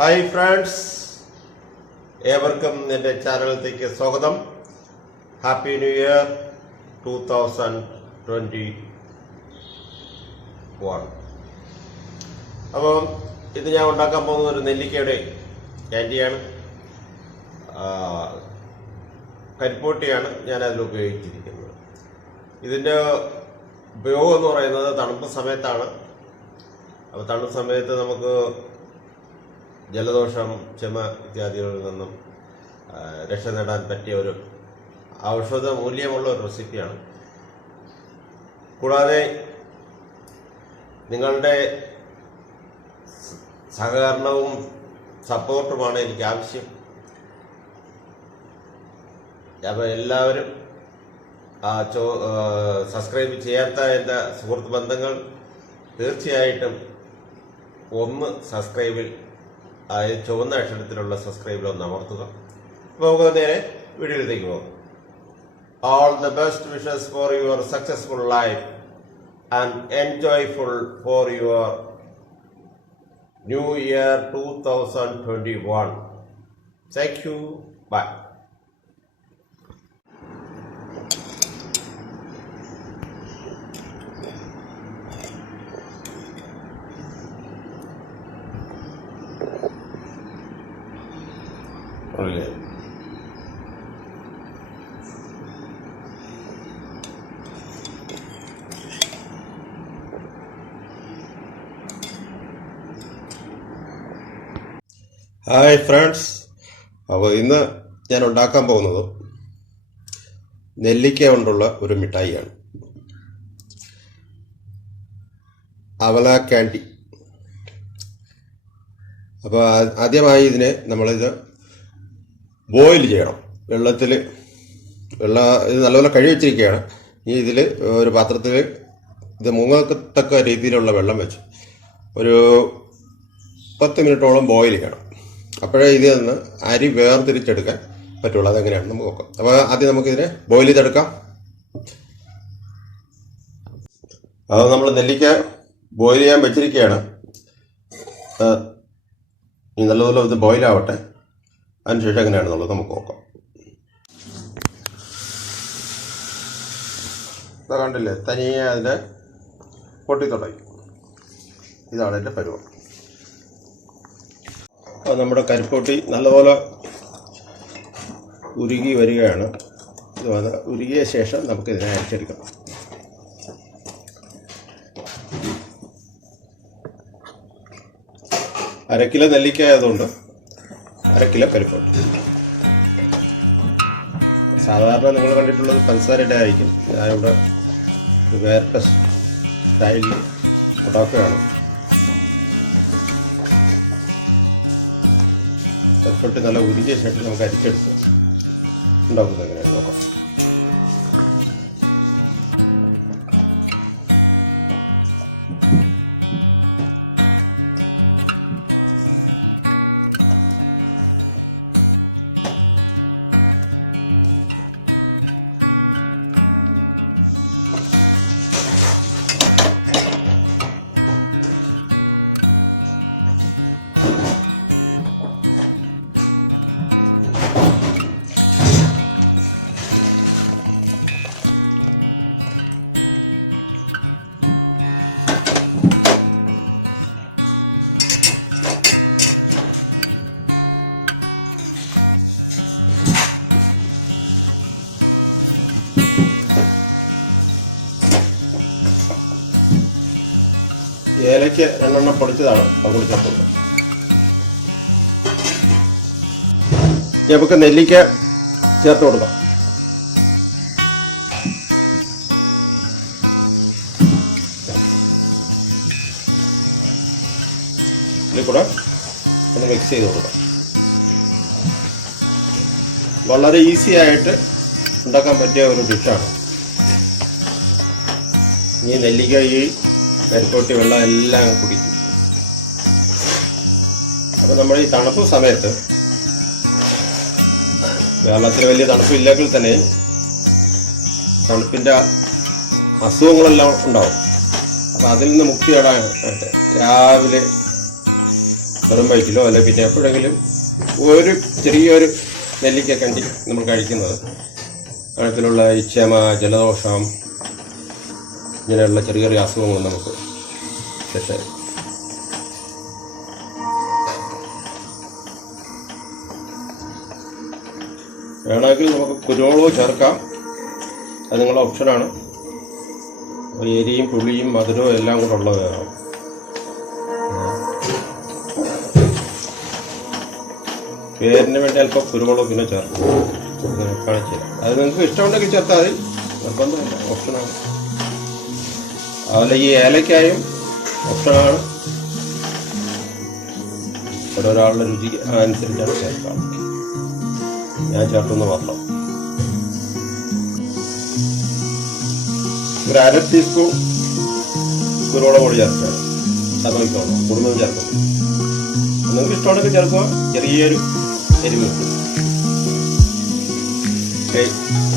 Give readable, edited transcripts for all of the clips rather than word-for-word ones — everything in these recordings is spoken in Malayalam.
Hi friends, ഏവർക്കും എൻ്റെ ചാനലിലേക്ക് സ്വാഗതം. Happy new year 2021. അപ്പോൾ ഇത് ഞാൻ ഉണ്ടാക്കാൻ പോകുന്ന ഒരു നെല്ലിക്കയുടെ ക്യാൻഡിയാണ്, കരിപ്പോട്ടിയാണ് ഞാൻ അതിൽ ഉപയോഗിച്ചിരിക്കുന്നത്. ഇതിൻ്റെ ഉപയോഗം എന്ന് പറയുന്നത് തണുപ്പ് സമയത്താണ്. അപ്പോൾ തണുപ്പ് സമയത്ത് നമുക്ക് ജലദോഷം, ചുമ ഇത്യാദികളിൽ നിന്നും രക്ഷ നേടാൻ പറ്റിയ ഒരു ഔഷധ മൂല്യമുള്ള ഒരു റെസിപ്പിയാണ്. കൂടാതെ നിങ്ങളുടെ സഹകരണവും സപ്പോർട്ടുമാണ് എനിക്ക് ആവശ്യം. അപ്പോൾ എല്ലാവരും സബ്സ്ക്രൈബ് ചെയ്യാത്ത എൻ്റെ സുഹൃത്ത് ബന്ധങ്ങൾ തീർച്ചയായിട്ടും ഒന്ന് സബ്സ്ക്രൈബിൽ ചുവന്ന അക്ഷരത്തിലുള്ള സബ്സ്ക്രൈബിൽ ഒന്ന് അമർത്തുക. അപ്പോൾ നമുക്ക് നേരെ വീഡിയോയിലേക്ക് പോകാം. All the best wishes for your successful life and enjoyful for your New Year 2021. Thank you. Bye. Hi friends, അപ്പോൾ ഇന്ന് ഞാൻ ഉണ്ടാക്കാൻ പോകുന്നത് നെല്ലിക്ക കൊണ്ടുള്ള ഒരു മിഠായിയാണ്, അവല കാൻഡി. അപ്പോൾ ആദ്യമായി ഇതിനെ നമ്മളിത് ബോയിൽ ചെയ്യണം. ഇത് നല്ലപോലെ കഴുകി വെച്ചിരിക്കുകയാണ്. ഇനി ഇതിൽ ഒരു പാത്രത്തിൽ ഇത് മുങ്ങത്തക്ക രീതിയിലുള്ള വെള്ളം വെച്ച് ഒരു 10 മിനിറ്റോളം ബോയിൽ ചെയ്യണം. അപ്പോഴേ ഇതിൽ നിന്ന് അരി വേർതിരിച്ചെടുക്കാൻ പറ്റുള്ളൂ. അതെങ്ങനെയാണ് നമുക്ക് നോക്കാം. അപ്പോൾ ആദ്യം നമുക്കിതിനെ ബോയിൽ ചെയ്തെടുക്കാം. അത് നമ്മൾ നെല്ലിക്ക ബോയിൽ ചെയ്യാൻ വെച്ചിരിക്കുകയാണ്. ഇനി നല്ലതുപോലെ ഇത് ബോയിലാവട്ടെ. അതിനുശേഷം എങ്ങനെയാണെന്നുള്ളത് നമുക്ക് നോക്കാം. ഇതാ കണ്ടില്ലേ, തനിയെ അതിൻ്റെ പൊട്ടി തുടങ്ങി. ഇതാണ് എൻ്റെ പരുവം. അത് നമ്മുടെ കരിപ്പോട്ടി നല്ലപോലെ ഉരുകി വരികയാണ്. ഇത് ഉരുകിയ ശേഷം നമുക്കിതിനെ അരിച്ചെടുക്കാം. അരക്കിലോ നെല്ലിക്ക ആയതുകൊണ്ട് 1 കിലോ കരിപ്പോട്ടി. സാധാരണ നിങ്ങൾ കണ്ടിട്ടുള്ളത് പഞ്ചസാരയുടെ ആയിരിക്കും. ഞാനിവിടെ വേറെ സ്റ്റൈലിൽ ഉണ്ടാക്കുകയാണ്. കരിപ്പോട്ടി നല്ല ഉരുകിയ ശേഷം നമുക്ക് അരിച്ചെടുത്ത് ഉണ്ടാക്കുന്നത് എങ്ങനെയാണ് നോക്കാം. ഏലയ്ക്ക് 2 എണ്ണം പൊടിച്ചതാണ്, അത് കൂടി ചേർത്തുണ്ട്. നമുക്ക് നെല്ലിക്ക ചേർത്ത് കൊടുക്കാം. ഇതിൽ കൂടെ ഒന്ന് മിക്സ് ചെയ്ത് കൊടുക്കാം. വളരെ ഈസി ആയിട്ട് ഉണ്ടാക്കാൻ പറ്റിയ ഒരു ഡിഷാണ്. ഈ നെല്ലിക്ക ഈ കരിപ്പോട്ടി വെള്ളം എല്ലാം കുടിക്കും. അപ്പോൾ നമ്മൾ ഈ തണുപ്പ് സമയത്ത്, കേരളത്തിൽ വലിയ തണുപ്പില്ലെങ്കിൽ തന്നെ തണുപ്പിൻ്റെ അസുഖങ്ങളെല്ലാം ഉണ്ടാവും. അപ്പോൾ അതിൽ നിന്ന് മുക്തി നേടാനായിട്ട് രാവിലെ വെറും വയറ്റിലോ അല്ലെങ്കിൽ പിന്നെ എപ്പോഴെങ്കിലും ഒരു ചെറിയൊരു നെല്ലിക്ക കണ്ടി നമ്മൾ കഴിക്കുന്നത് കഴുത്തിലുള്ള ചുമ, ജലദോഷം ഇങ്ങനെയുള്ള ചെറിയ ചെറിയ അസുഖങ്ങൾ നമുക്ക് സെറ്റായി. വേണമെങ്കിൽ നമുക്ക് കുരുമുളക് ചേർക്കാം, അത് നിങ്ങളുടെ ഓപ്ഷനാണ്. എരിയും പുളിയും മധുരവും എല്ലാം കൂടെ ഉള്ളതാണ്. പേരിന് വേണ്ടി അല്പം കുരുമുളക് പിന്നെ ചേർക്കും, കാണിച്ചില്ല. അത് നിങ്ങൾക്ക് ഇഷ്ടമുണ്ടെങ്കിൽ ചേർത്താൽ മതി, നിർബന്ധമില്ല, ഓപ്ഷനാണ്. അതുപോലെ ഈ ഏലക്കായും ഓപ്ഷനാണ്, ഓരോരാളുടെ രുചി അനുസരിച്ചാണ് ചേർക്കാം. ഞാൻ ചേർത്തുന്ന മാത്രം. ഒരു 1/2 ടീസ്പൂൺ കുരുമുളക് പൊടി ചേർക്കാം. അത് നോക്കിക്കോളാം, കൂടുതലും ചേർക്കും. നിങ്ങൾക്ക് ഇഷ്ടമുണ്ടെങ്കിൽ ചേർക്കുക, ചെറിയൊരു എരിവ് കിട്ടും.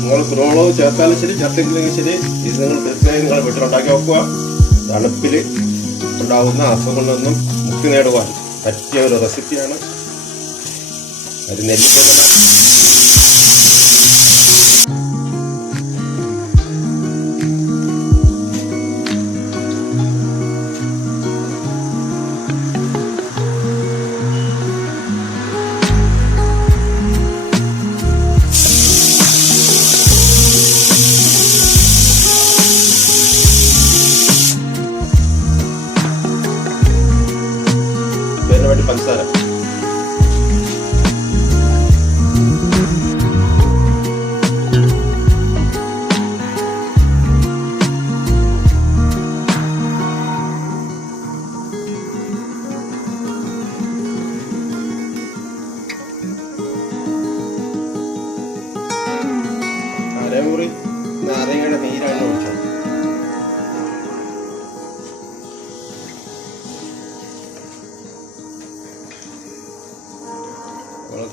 നിങ്ങൾ കുരുമുളക് ചേർത്താലും ശരി ചേർത്തില്ലെങ്കിൽ ശരി, ഇത് നിങ്ങൾ തീർച്ചയായും നിങ്ങൾ വീട്ടിലുണ്ടാക്കി വെക്കുക. തണുപ്പിൽ ഉണ്ടാകുന്ന അസുഖങ്ങളിൽ നിന്നും മുക്തി നേടുവാൻ പറ്റിയ ഒരു റെസിപ്പിയാണ്. ഒരു നെല്ലിക്ക വേണ്ടി പഞ്ചസാര അരമുറി നാരങ്ങയുടെ നീരാണ് ഒഴിച്ചത്.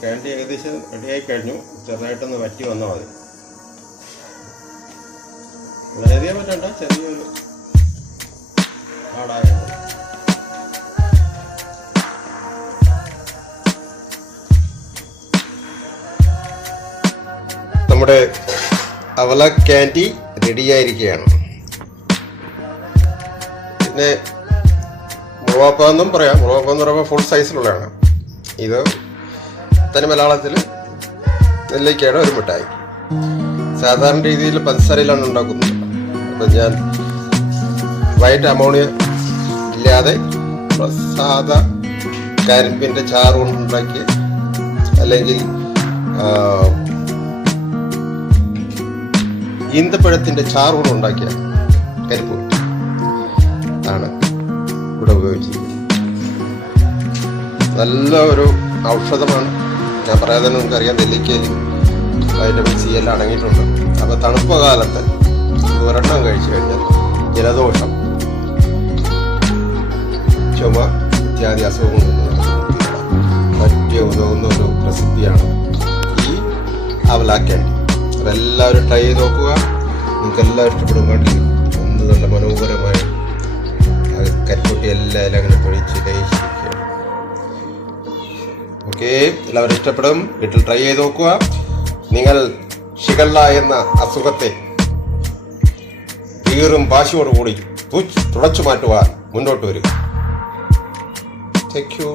കാൻഡി ഏകദേശം റെഡിയായി കഴിഞ്ഞു. ചെറുതായിട്ടൊന്ന് വറ്റി വന്നാൽ മതി. വളരെയധികം പറ്റണ്ട, ചെറിയൊരു പാടായ നമ്മുടെ അവല കാൻഡി റെഡിയായിരിക്കുകയാണ്. പിന്നെ മുളവാപ്പ എന്നും പറയാം. മുളവാപ്പ എന്ന് പറയുമ്പോൾ ഫുൾ സൈസിലുള്ളതാണ്. ഇത് തനി മലയാളത്തിൽ നെല്ലിക്കയുടെ ഒരു മിഠായി. സാധാരണ രീതിയിൽ പഞ്ചസാരയിലാണ് ഉണ്ടാക്കുന്നത്. അപ്പം ഞാൻ വൈറ്റ് അമോണിയ ഇല്ലാതെ സാധാ കരിമ്പിൻ്റെ ചാറ് കൊണ്ടുണ്ടാക്കിയ അല്ലെങ്കിൽ ഈന്തപ്പഴത്തിൻ്റെ ചാറ് കൊണ്ടുണ്ടാക്കിയ കരിപ്പ് ആണ് ഇവിടെ ഉപയോഗിച്ചിരിക്കുന്നത്. നല്ല ഒരു ഔഷധമാണ്. ഞാൻ പറയാതെ നിങ്ങൾക്ക് അറിയാം, നെല്ലിക്കയിൽ വൈറ്റമിൻ സി എല്ലാം അടങ്ങിയിട്ടുണ്ട്. അപ്പോൾ തണുപ്പ് കാലത്ത് ഒരെണ്ണം കഴിച്ചു കഴിഞ്ഞാൽ ജലദോഷം, ചുമ ഇത്യാദി അസുഖങ്ങളൊന്നും പറ്റിയ ഉതകുന്ന ഒരു റെസിപ്പിയാണ് ഈ അവല കാൻഡി. അപ്പോൾ എല്ലാവരും ട്രൈ ചെയ്ത് നോക്കുക. നിങ്ങൾക്ക് എല്ലാവരും ഇഷ്ടപ്പെടും. കണ്ടി ഒന്ന് നല്ല മനോഹരമായ കരിപ്പൊട്ടി എല്ലാം അങ്ങനെ പൊഴിച്ച് ലയിച്ചിരിക്കുകയാണ്. ഓക്കെ, എല്ലാവരും ഇഷ്ടപ്പെടും. വീട്ടിൽ ട്രൈ ചെയ്ത് നോക്കുക. നിങ്ങൾ ഷിഗല്ല എന്ന അസുഖത്തെ വീറും വാശിയോടുകൂടി തുടച്ചു മാറ്റുവാൻ മുന്നോട്ട് വരിക. Thank you.